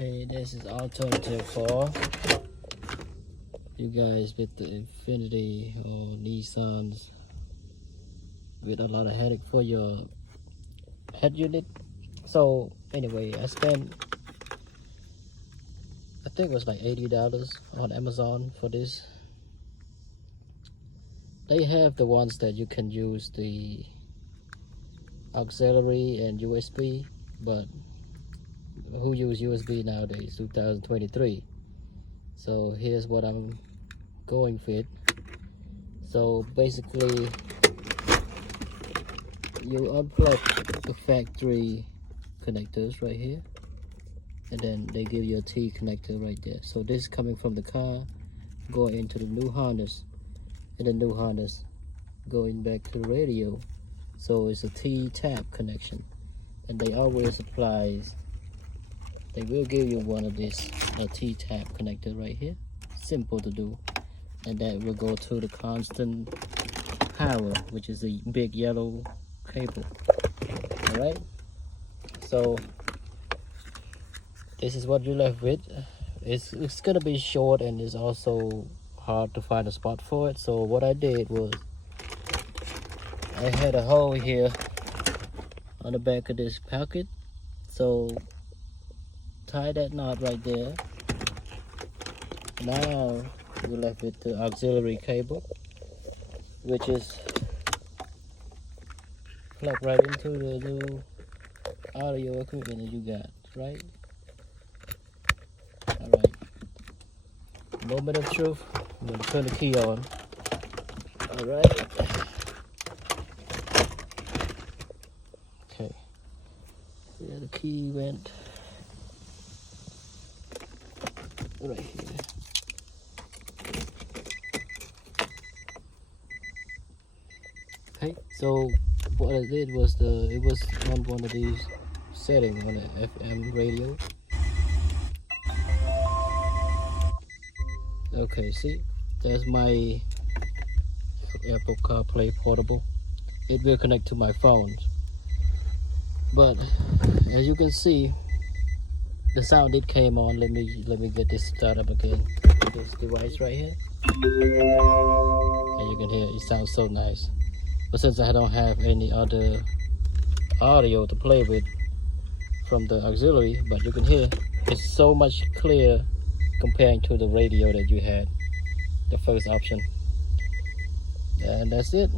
Okay, this is alternative for you guys with the Infiniti or Nissans with a lot of headache for your head unit. So anyway, I spent, I think it was like $80 on Amazon for this. They have the ones that you can use the auxiliary and USB, but who use USB nowadays, 2023? So here's what I'm going with. So basically you unplug the factory connectors right here, and then they give you a T connector right there. So this is coming from the car going into the new harness, and the new harness going back to the radio. So it's a T-tap connection, and they always supplies, they will give you one of these, a T-tap connector right here, simple to do, and that will go to the constant power, which is a big yellow cable. All right, so this is what you're left with. It's gonna be short, and it's also hard to find a spot for it. So what I did was I had a hole here on the back of this pocket, so tie that knot right there. Now we're left with the auxiliary cable, which is plugged right into the new audio equipment that you got, right? All right, moment of truth. I'm gonna turn the key on. All right. Okay. Yeah, the key went right here. Okay, so what I did was it was on one of these settings on the FM radio. Okay, see, there's my Apple CarPlay portable. It will connect to my phone, but as you can see, the sound it came on. Let me get this started up again. This device right here, and you can hear it sounds so nice. But since I don't have any other audio to play with from the auxiliary, but you can hear it's so much clear comparing to the radio that you had, the first option. And that's it.